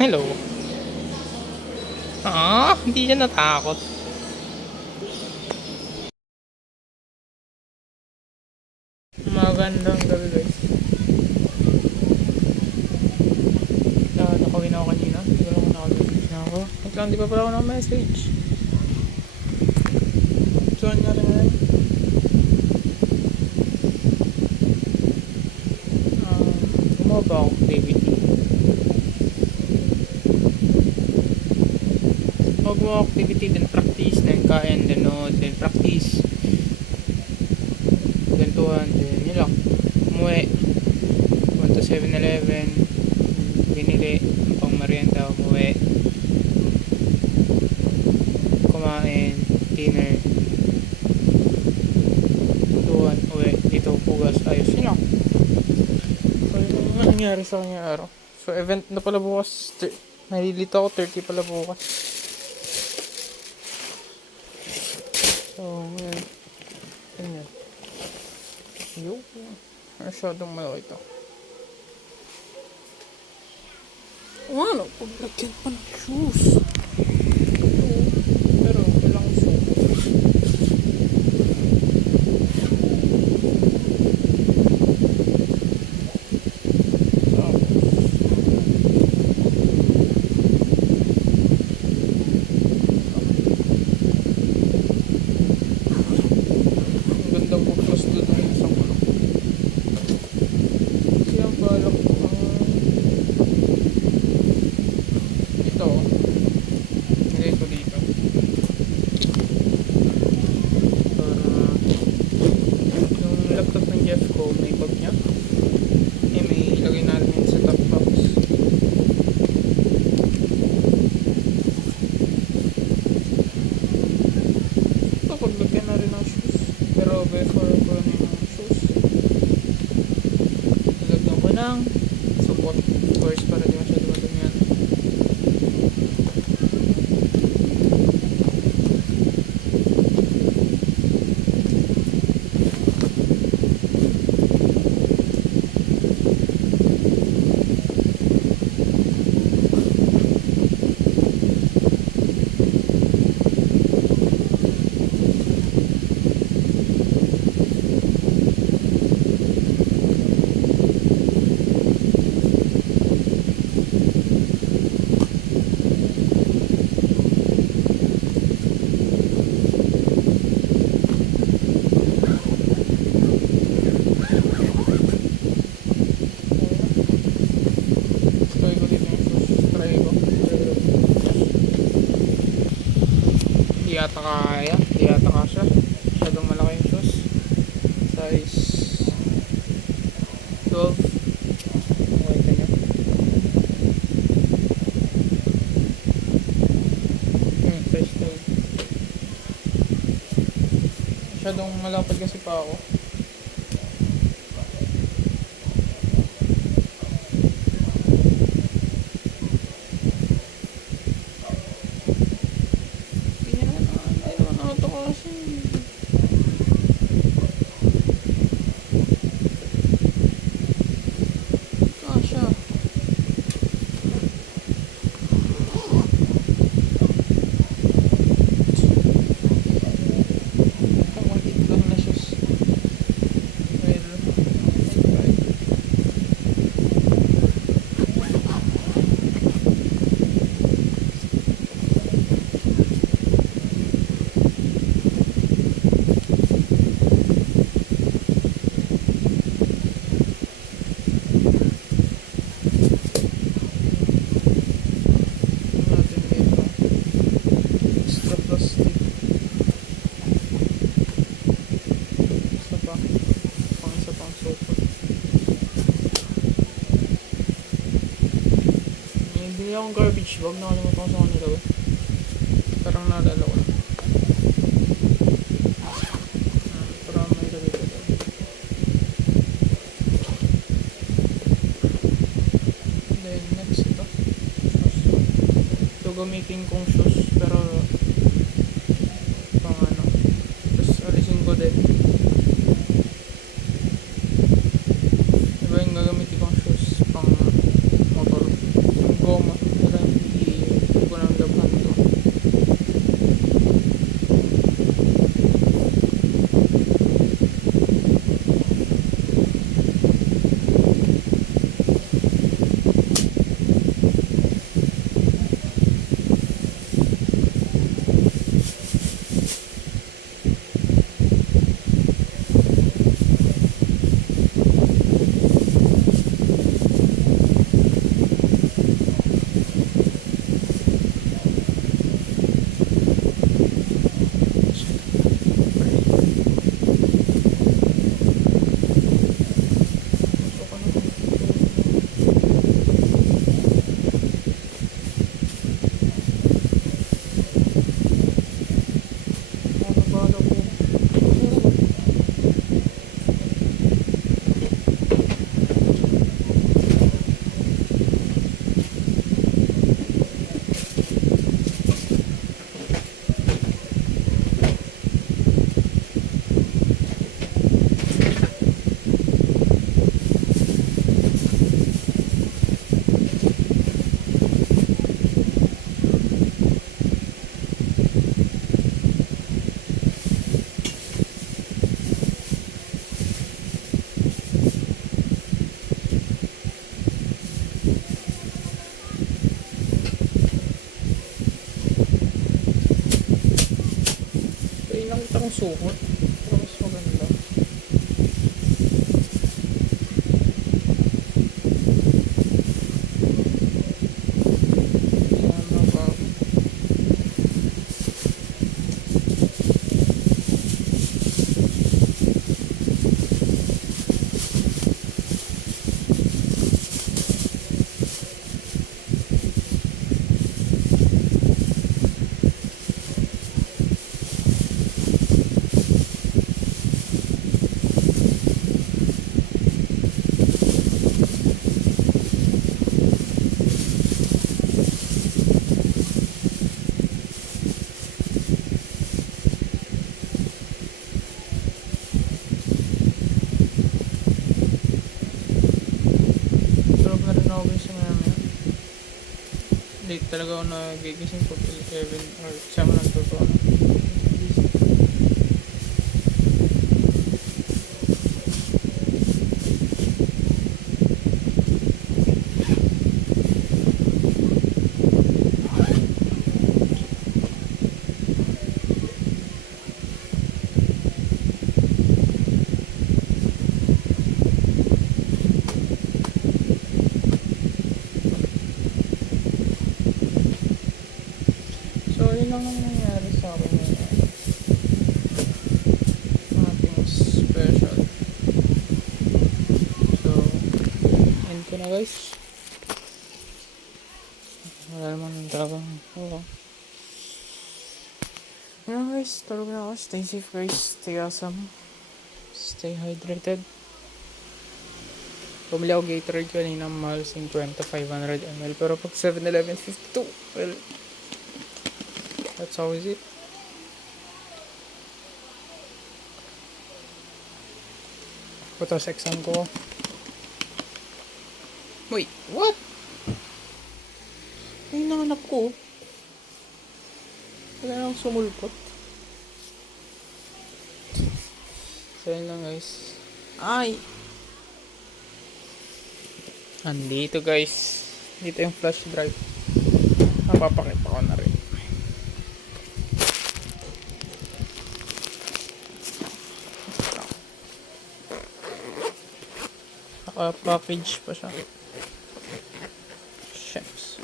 Hello. Hindi siya natakot. Magandang gabi guys. Nakawin ako kanina. Hindi ko lang nakamessage na ako. Wait lang, di pa pala ako nakamessage. Saan nga rin na rin? Gumawa ba ako activity? Gumawa activity, then practice, then kain, then nood, then practice. Then tuwan, then yun lang. Umuwi. Punta 7-Eleven. Binili ang pang merienda, umuwi. Kumain, dinner. Tuwan, uwi. Dito, pugas, ayos. Yun lang. So, yun ang nangyari sa kanya araw. So, event na pala bukas. Nalilito ako, 30 pala bukas. So, ngayon. Ganyan. Yung. Masyadong malaki ito. Ano? Paglagyan pa ng shoes. Pero, walang shoes. Gandang buklas doon ng isang ulo. Kaya balak ko ito. Nilagay ko dito. Yung laptop ng Jeff ko, may bag niya. May ilagay natin yun sa top box. Ito, paglagyan na rin ng shoes. Pero before ko na yung shoes, nilagyan ko ng support, of course, para di masyado madamihan. Try ko dito yung shoes. Try ko. Di yata kaya. Di yata kasha. Masyadong malaki yung shoes. Size 12. Okay, ganyan. Size 12. Masyadong malapad kasi pa ako. Hindi naman auto kasi. Kasha. Maliit lang na shoes. Well, try. Natin dito. Extra plastic. Isa pa. Isa pang sofa. May bili akong garbage bag. Nakalimutan ko sa kanila. Parang naalala ko. Parang may ilagay ko doon. Then next ito. Ito gamitin kong shoes. Pero pang ano. Tapos alisin ko din. Diba yung gagamitin kong shoes pang motor. Yung goma. Wala suot. Pero mas maganda. Ano ba? Tulog na rin ako guys sa maya maya. Late talaga ako nagigising pag 11 or 7 ang totoo na. So, yun lang naman nangyari sa akin ngayon. Nothing special. So, end ko na guys. Wala naman talagang wala. Yun guys, tulog na ako. Stay safe guys. Stay awesome. Stay hydrated. Bumili ako Gatorade kanina, mahal 50, 500 ml. Pero pag 7-Eleven, 52. Well, that's how is it. Tapos exam ko. Wait, what? Ay, nanganak ko. Wala nang sumulpot. So, yun lang guys. Ay! Andito guys. Dito yung flash drive. Napapakita ko na rin. Naka-package pa siya. Shems.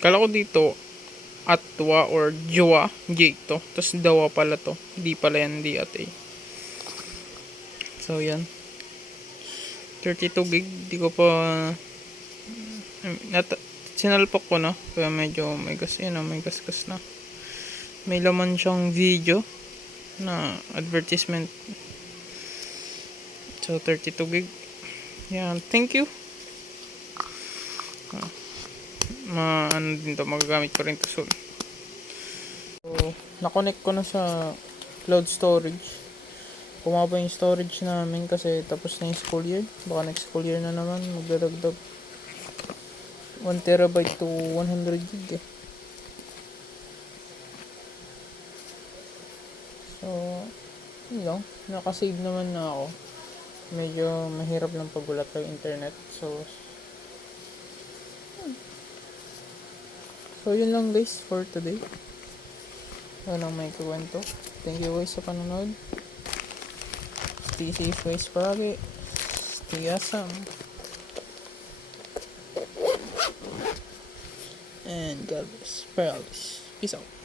Kala ko dito Atwa or Jwa Jake to. Tapos Dawa pala to. Hindi pala yan di at eh. So yan. 32 gig. Di ko pa sinalpak ko na. Kaya medyo may gas yun. May gas na. May laman siyang video na advertisement. So 32 gig. Yan. Thank you. Ano din to, magagamit ko rin to soon. So, na-connect ko na sa cloud storage. Bumaba yung storage namin kasi tapos na yung school year. Baka next school year na naman magdadagdag 1 terabyte to 100 gig eh. So, yun lang. Nakasave naman na ako. Medyo mahirap lang pagulat ng internet. So, yun lang guys for today. Wala nang may kuwento. Thank you guys sa panonood. Stay safe guys palagi. Stay awesome. And God bless. Peace out.